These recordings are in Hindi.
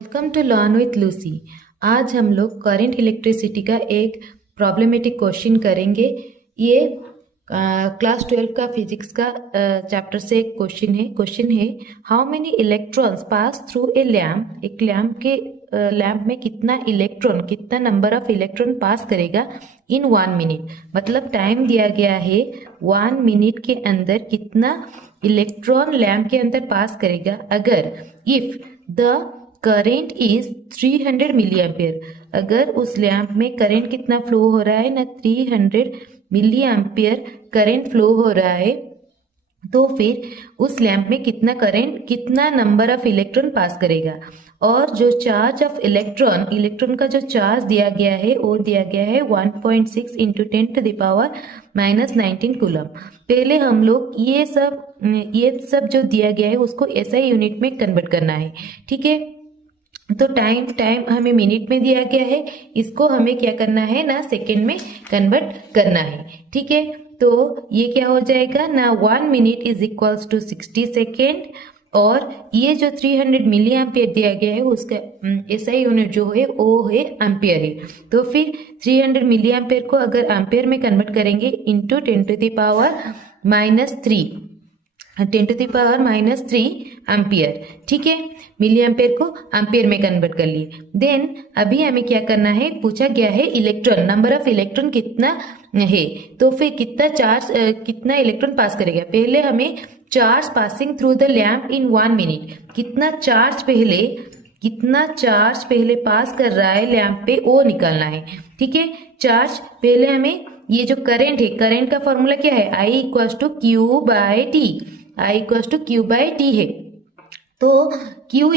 Welcome to learn with Lucy. आज हम लोग करंट इलेक्ट्रिसिटी का एक प्रॉब्लमेटिक क्वेश्चन करेंगे। ये क्लास 12 का फिजिक्स का चैप्टर से एक क्वेश्चन है how many electrons pass through a lamp. एक लैम्प के लैम्प में कितना नंबर ऑफ इलेक्ट्रॉन पास करेगा इन 1 मिनट। मतलब टाइम दिया गया है 1 मिनट के अंदर कितना इलेक्ट्रॉन लैम्प के अंदर पास करेगा अगर if the current is 300 milliampere. अगर उस लैम्प में करंट कितना फ्लो हो रहा है ना 300 मिली एम्पियर करंट फ्लो हो रहा है, तो फिर उस लैम्प में कितना नंबर ऑफ इलेक्ट्रॉन पास करेगा। और जो चार्ज ऑफ इलेक्ट्रॉन का जो चार्ज दिया गया है वो दिया गया है 1.6 इंटू 10⁻⁻19 कूलम। पहले हम लोग ये सब जो दिया गया है उसको एसआई यूनिट में कन्वर्ट करना है। ठीक है, तो टाइम हमें मिनट में दिया गया है, इसको हमें क्या करना है ना सेकेंड में कन्वर्ट करना है। ठीक है, तो ये क्या हो जाएगा ना 1 minute is equals to 60 second और ये जो 300 मिली एम्पियर दिया गया है उसका एसआई यूनिट जो है वो है एम्पियर है। तो फिर 300 मिली एम्पियर को अगर एम्पियर में कन्वर्ट करेंगे इंटू 10⁻³ एम्पियर। ठीक है, मिली एम्पियर को एम्पियर में कन्वर्ट कर लिए। देन अभी हमें क्या करना है, पूछा गया है इलेक्ट्रॉन, नंबर ऑफ इलेक्ट्रॉन कितना है, तो फिर कितना इलेक्ट्रॉन पास करेगा। पहले हमें charge passing through the lamp in 1 minute, कितना चार्ज पहले पास कर रहा है लैम्प पे वो निकालना है। ठीक है, चार्ज पहले हमें ये जो करंट है, करंट का फॉर्मूला क्या है, I equals to Q by T है। तो Q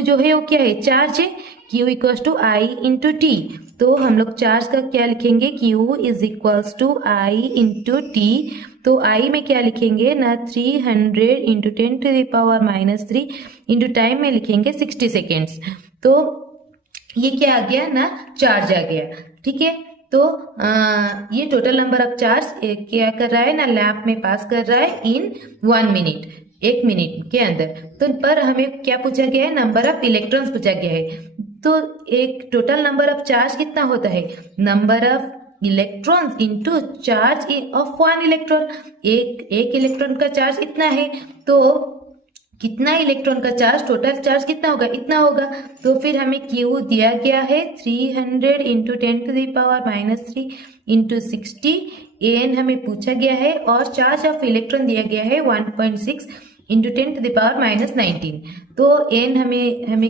जो है वो क्या है, चार्ज है। Q equals to I into T. तो हम लोग चार्ज का क्या लिखेंगे, Q is equals to I into T. तो I में क्या लिखेंगे ना 300 इंटू 10⁻³ इंटू टाइम में लिखेंगे 60 सेकेंड्स। तो ये क्या आ गया ना, चार्ज आ गया। ठीक है, तो ये टोटल नंबर ऑफ चार्ज क्या कर रहा है ना लैम्प में पास कर रहा है इन 1 मिनट, 1 मिनट के अंदर। तो पर हमें क्या पूछा गया है, नंबर ऑफ इलेक्ट्रॉन्स पूछा गया है। तो एक टोटल नंबर ऑफ चार्ज कितना होता है, number of electrons into charge of 1 electron. एक इलेक्ट्रॉन का चार्ज इतना है, तो कितना इलेक्ट्रॉन का चार्ज, टोटल चार्ज कितना होगा, इतना होगा। तो फिर हमें Q दिया गया है 300 इंटू 10⁻³ इंटू 60, एन हमें पूछा गया है और चार्ज ऑफ इलेक्ट्रॉन दिया गया है 1.6 इंटू 10⁻⁻19। तो एन हमें